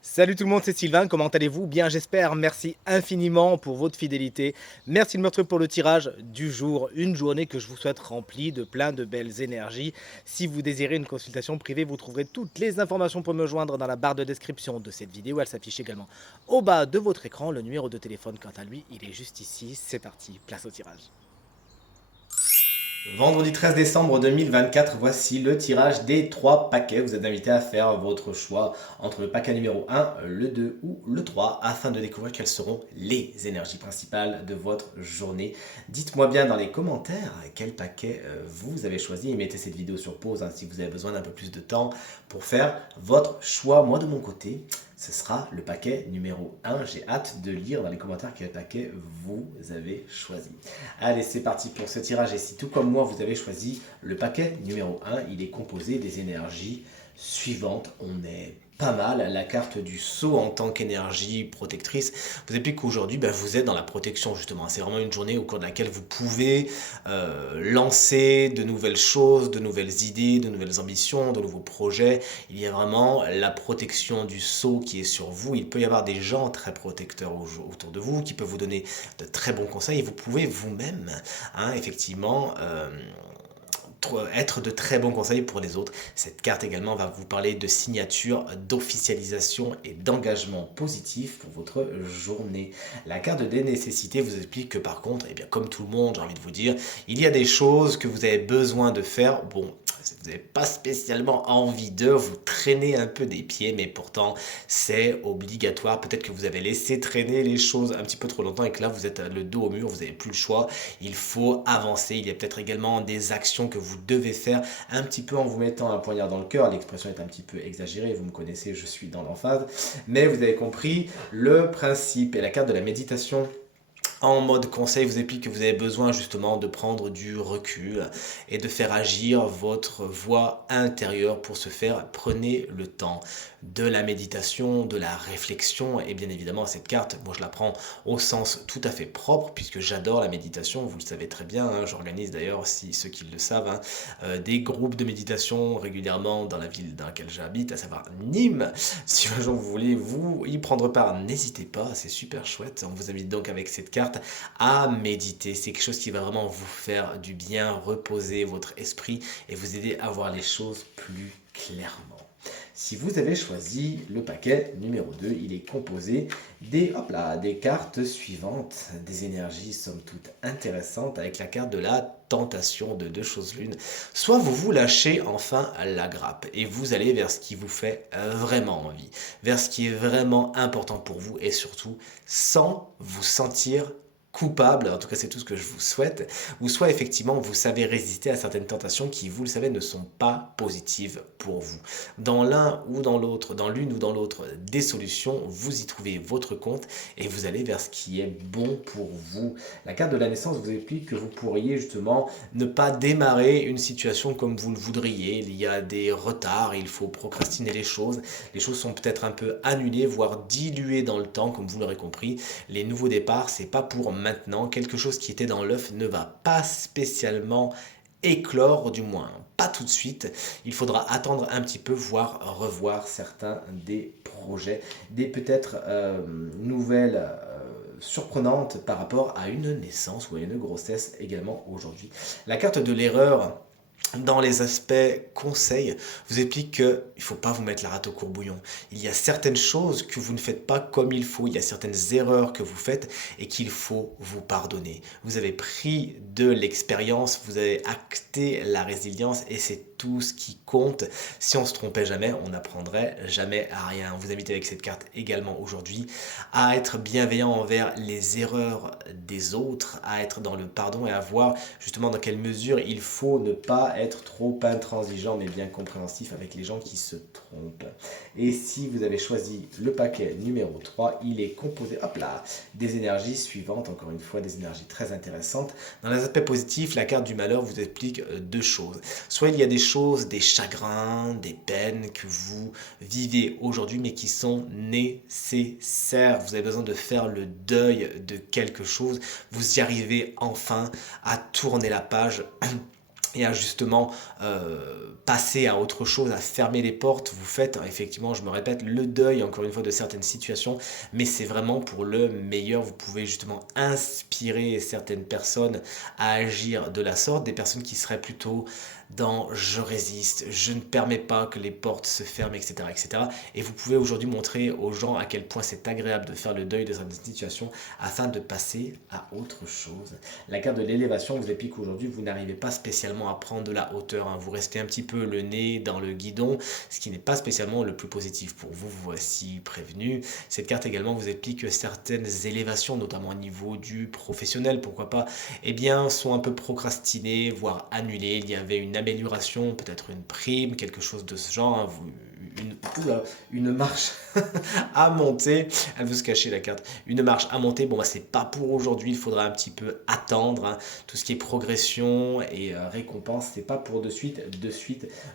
Salut tout le monde, c'est Sylvain, comment allez-vous? Bien j'espère, merci infiniment pour votre fidélité. Merci de me retrouver pour le tirage du jour, une journée que je vous souhaite remplie de plein de belles énergies. Si vous désirez une consultation privée, vous trouverez toutes les informations pour me joindre dans la barre de description de cette vidéo. Elle s'affiche également au bas de votre écran. Le numéro de téléphone, quant à lui, il est juste ici. C'est parti, place au tirage. Vendredi 13 décembre 2024, voici le tirage des 3 paquets. Vous êtes invité à faire votre choix entre le paquet numéro 1, le 2 ou le 3 afin de découvrir quelles seront les énergies principales de votre journée. Dites-moi bien dans les commentaires quel paquet vous avez choisi et mettez cette vidéo sur pause si vous avez besoin d'un peu plus de temps pour faire votre choix. Moi de mon côté, ce sera le paquet numéro 1. J'ai hâte de lire dans les commentaires quel paquet vous avez choisi. Allez, c'est parti pour ce tirage. Et si tout comme moi, vous avez choisi le paquet numéro 1, il est composé des énergies suivantes. On est pas mal. La carte du sceau en tant qu'énergie protectrice vous explique qu'aujourd'hui, vous êtes dans la protection justement. C'est vraiment une journée au cours de laquelle vous pouvez lancer de nouvelles choses, de nouvelles idées, de nouvelles ambitions, de nouveaux projets. Il y a vraiment la protection du sceau qui est sur vous. Il peut y avoir des gens très protecteurs autour de vous qui peuvent vous donner de très bons conseils et vous pouvez vous-même, effectivement, être de très bons conseils pour les autres. Cette carte également va vous parler de signature, d'officialisation et d'engagement positif pour votre journée. La carte des nécessités vous explique que par contre, comme tout le monde, j'ai envie de vous dire, il y a des choses que vous avez besoin de faire. Bon, vous n'avez pas spécialement envie de, vous traîner un peu des pieds, mais pourtant c'est obligatoire. Peut-être que vous avez laissé traîner les choses un petit peu trop longtemps et que là vous êtes le dos au mur, vous n'avez plus le choix. Il faut avancer. Il y a peut-être également des actions que vous devez faire un petit peu en vous mettant un poignard dans le cœur. L'expression est un petit peu exagérée, vous me connaissez, je suis dans l'emphase. Mais vous avez compris le principe. Et la carte de la méditation en mode conseil vous explique que vous avez besoin justement de prendre du recul et de faire agir votre voix intérieure. Pour ce faire, prenez le temps de la méditation, de la réflexion. Et bien évidemment, cette carte, moi je la prends au sens tout à fait propre puisque j'adore la méditation, vous le savez très bien, j'organise d'ailleurs, si ceux qui le savent, des groupes de méditation régulièrement dans la ville dans laquelle j'habite, à savoir Nîmes. Si un jour vous voulez vous y prendre part, n'hésitez pas, c'est super chouette. On vous invite donc avec cette carte à méditer. C'est quelque chose qui va vraiment vous faire du bien, reposer votre esprit et vous aider à voir les choses plus clairement. Si vous avez choisi le paquet numéro 2, il est composé des cartes suivantes, des énergies somme toute intéressantes avec la carte de la tentation de deux choses l'une. Soit vous vous lâchez enfin la grappe et vous allez vers ce qui vous fait vraiment envie, vers ce qui est vraiment important pour vous et surtout sans vous sentir coupable, en tout cas c'est tout ce que je vous souhaite, ou soit effectivement vous savez résister à certaines tentations qui, vous le savez, ne sont pas positives pour vous. Dans l'un ou dans l'autre, dans l'une ou dans l'autre des solutions, vous y trouvez votre compte et vous allez vers ce qui est bon pour vous. La carte de la naissance vous explique que vous pourriez justement ne pas démarrer une situation comme vous le voudriez. Il y a des retards, il faut procrastiner les choses sont peut-être un peu annulées, voire diluées dans le temps, comme vous l'aurez compris. Les nouveaux départs, c'est pas pour maintenant. Quelque chose qui était dans l'œuf ne va pas spécialement éclore, du moins pas tout de suite. Il faudra attendre un petit peu, voire revoir certains des projets, des peut-être nouvelles surprenantes par rapport à une naissance ou à une grossesse également aujourd'hui. La carte de l'erreur dans les aspects conseils, vous explique qu'il ne faut pas vous mettre la rate au courbouillon. Il y a certaines choses que vous ne faites pas comme il faut, il y a certaines erreurs que vous faites et qu'il faut vous pardonner. Vous avez pris de l'expérience, vous avez acté la résilience et c'est tout ce qui compte. Si on se trompait jamais, on n'apprendrait jamais à rien. Vous invite avec cette carte également aujourd'hui à être bienveillant envers les erreurs des autres, à être dans le pardon et à voir justement dans quelle mesure il faut ne pas être trop intransigeant mais bien compréhensif avec les gens qui se trompent. Et si vous avez choisi le paquet numéro 3, il est composé des énergies suivantes, encore une fois des énergies très intéressantes. Dans les aspects positifs, la carte du malheur vous explique deux choses. Soit il y a des choses, des chagrins, des peines que vous vivez aujourd'hui mais qui sont nécessaires. Vous avez besoin de faire le deuil de quelque chose. Vous y arrivez enfin à tourner la page et à justement passer à autre chose, à fermer les portes. Vous faites effectivement, je me répète, le deuil encore une fois de certaines situations, mais c'est vraiment pour le meilleur. Vous pouvez justement inspirer certaines personnes à agir de la sorte, des personnes qui seraient plutôt dans je résiste, je ne permets pas que les portes se ferment, etc. etc. Et vous pouvez aujourd'hui montrer aux gens à quel point c'est agréable de faire le deuil de certaines situations afin de passer à autre chose. La carte de l'élévation vous explique qu'aujourd'hui, vous n'arrivez pas spécialement à prendre de la hauteur, hein. Vous restez un petit peu le nez dans le guidon, ce qui n'est pas spécialement le plus positif pour vous. Voici prévenu. Cette carte également vous explique que certaines élévations, notamment au niveau du professionnel, pourquoi pas, eh bien, sont un peu procrastinées, voire annulées. Il y avait une amélioration, peut-être une prime, quelque chose de ce genre, hein. Une marche à monter. Elle veut se cacher la carte. Une marche à monter, bon bah c'est pas pour aujourd'hui, il faudra un petit peu attendre, hein. Tout ce qui est progression et récompense, c'est pas pour de suite,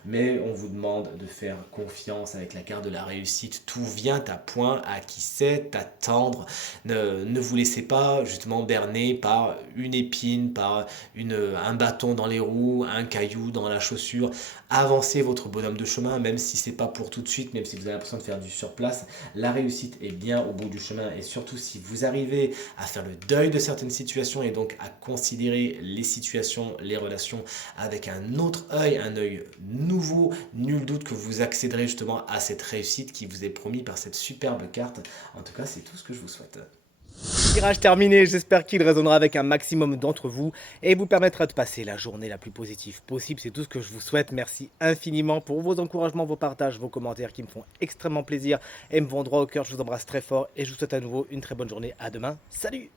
mais on vous demande de faire confiance avec la carte de la réussite. Tout vient à point, à qui sait attendre. Ne vous laissez pas justement berner par une épine, par un bâton dans les roues, un caillou dans la chaussure. Avancez votre bonhomme de chemin, même si c'est pas pour tout de suite, même si vous avez l'impression de faire du surplace. La réussite est bien au bout du chemin, et surtout si vous arrivez à faire le deuil de certaines situations et donc à considérer les situations, les relations avec un autre œil, un œil nouveau, nul doute que vous accéderez justement à cette réussite qui vous est promise par cette superbe carte. En tout cas, c'est tout ce que je vous souhaite. Tirage terminé, j'espère qu'il résonnera avec un maximum d'entre vous et vous permettra de passer la journée la plus positive possible. C'est tout ce que je vous souhaite. Merci infiniment pour vos encouragements, vos partages, vos commentaires qui me font extrêmement plaisir et me vont droit au cœur. Je vous embrasse très fort et je vous souhaite à nouveau une très bonne journée. À demain. Salut!